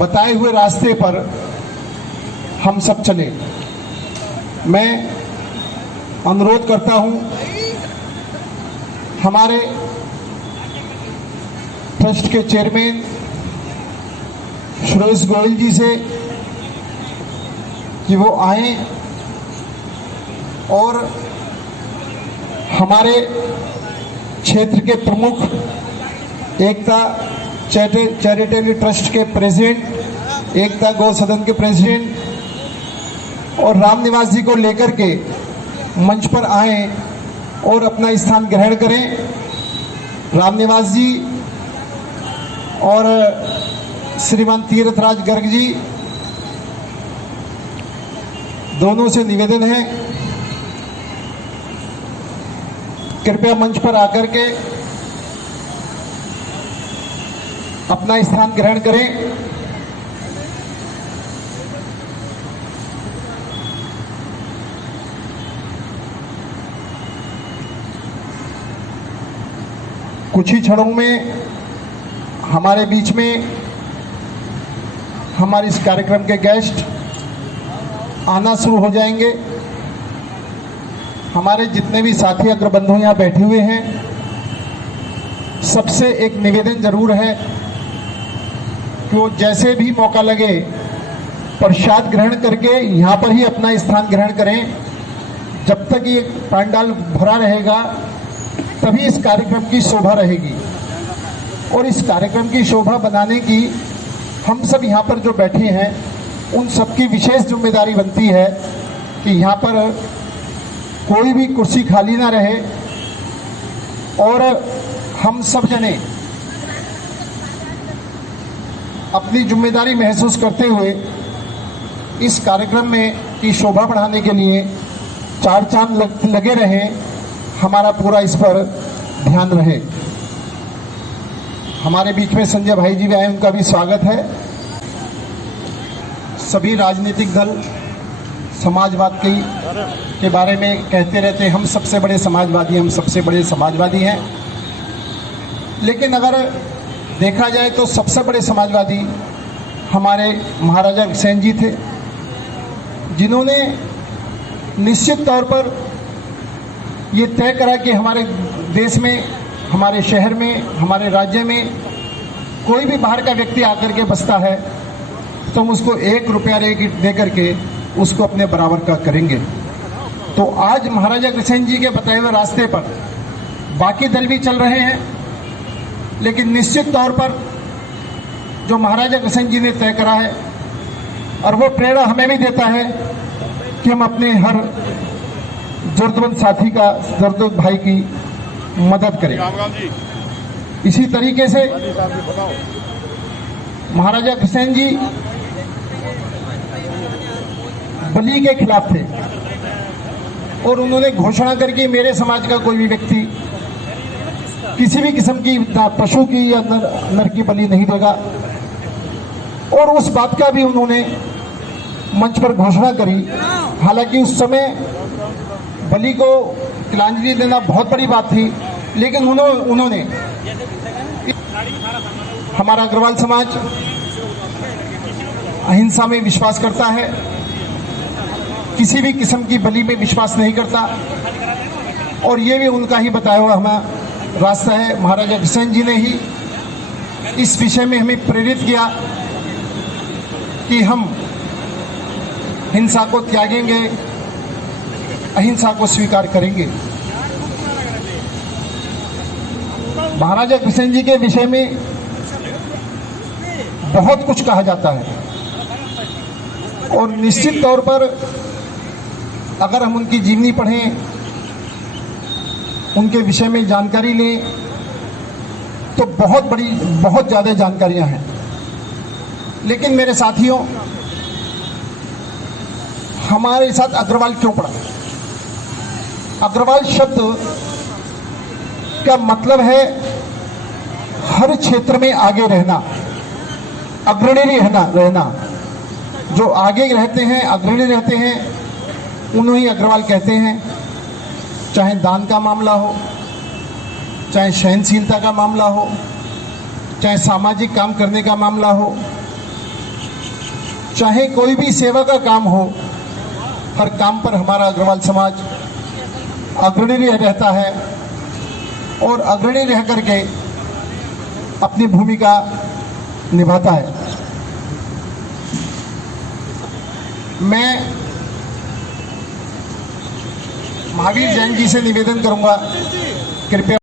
बताए हुए रास्ते पर हम सब चले। मैं अनुरोध करता हूं हमारे ट्रस्ट के चेयरमैन सुरेश गोयल जी से कि वो आए और हमारे क्षेत्र के प्रमुख एकता चैरिटेबल ट्रस्ट के प्रेसिडेंट, एकता गौ सदन के प्रेसिडेंट और रामनिवास जी को लेकर के मंच पर आए और अपना स्थान ग्रहण करें। रामनिवास जी और श्रीमान तीर्थराज गर्ग जी दोनों से निवेदन है, कृपया मंच पर आकर के अपना स्थान ग्रहण करें। कुछ ही क्षणों में हमारे बीच में हमारे इस कार्यक्रम के गेस्ट आना शुरू हो जाएंगे। हमारे जितने भी साथी अग्रबंधु यहाँ बैठे हुए हैं, सबसे एक निवेदन जरूर है कि वो जैसे भी मौका लगे प्रसाद ग्रहण करके यहाँ पर ही अपना स्थान ग्रहण करें। जब तक ये पंडाल भरा रहेगा तभी इस कार्यक्रम की शोभा रहेगी, और इस कार्यक्रम की शोभा बनाने की हम सब यहाँ पर जो बैठे हैं उन सबकी विशेष जिम्मेदारी बनती है कि यहाँ पर कोई भी कुर्सी खाली ना रहे और हम सब जने अपनी जिम्मेदारी महसूस करते हुए इस कार्यक्रम में की शोभा बढ़ाने के लिए चार चांद लगे रहें, हमारा पूरा इस पर ध्यान रहे। हमारे बीच में संजय भाई जी भी आए, उनका भी स्वागत है। सभी राजनीतिक दल समाजवाद के बारे में कहते रहते हैं, हम सबसे बड़े समाजवादी, हम सबसे बड़े समाजवादी हैं, लेकिन अगर देखा जाए तो सबसे बड़े समाजवादी हमारे महाराजा अग्रसेन जी थे, जिन्होंने निश्चित तौर पर ये तय करा कि हमारे देश में, हमारे शहर में, हमारे राज्य में कोई भी बाहर का व्यक्ति आकर के बसता है तो हम उसको 1 रुपया दे करके उसको अपने बराबर का करेंगे। तो आज महाराजा अग्रसेन जी के बताए हुए रास्ते पर बाकी दल भी चल रहे हैं, लेकिन निश्चित तौर पर जो महाराजा अग्रसेन जी ने तय करा है, और वो प्रेरणा हमें भी देता है कि हम अपने हर जरूरतमंद साथी का, जरूरतमंद भाई की मदद करें। इसी तरीके से महाराजा अग्रसेन जी बलि के खिलाफ थे और उन्होंने घोषणा करके मेरे समाज का कोई भी व्यक्ति किसी भी किस्म की पशु की या नर की बलि नहीं देगा, और उस बात का भी उन्होंने मंच पर घोषणा करी। हालांकि उस समय बलि को तिलांजलि देना बहुत बड़ी बात थी, लेकिन उन्होंने हमारा अग्रवाल समाज अहिंसा में विश्वास करता है, किसी भी किस्म की बलि में विश्वास नहीं करता, और ये भी उनका ही बताया हुआ हमारा रास्ता है। महाराजा अग्रसेन जी ने ही इस विषय में हमें प्रेरित किया कि हम हिंसा को त्यागेंगे, अहिंसा को स्वीकार करेंगे। महाराजा अग्रसेन जी के विषय में बहुत कुछ कहा जाता है, और निश्चित तौर पर अगर हम उनकी जीवनी पढ़ें, उनके विषय में जानकारी लें, तो बहुत ज़्यादा जानकारियां हैं। लेकिन मेरे साथियों, हमारे साथ अग्रवाल क्यों पड़ा? अग्रवाल शब्द का मतलब है हर क्षेत्र में आगे रहना, अग्रणी रहना। जो आगे रहते हैं, अग्रणी रहते हैं, उन्हें ही अग्रवाल कहते हैं। चाहे दान का मामला हो, चाहे सहनशीलता का मामला हो, चाहे सामाजिक काम करने का मामला हो, चाहे कोई भी सेवा का काम हो, हर काम पर हमारा अग्रवाल समाज अग्रणी रहता है और अग्रणी रह करके अपनी भूमिका निभाता है। मैं महावीर जैन जी से निवेदन करूंगा, कृपया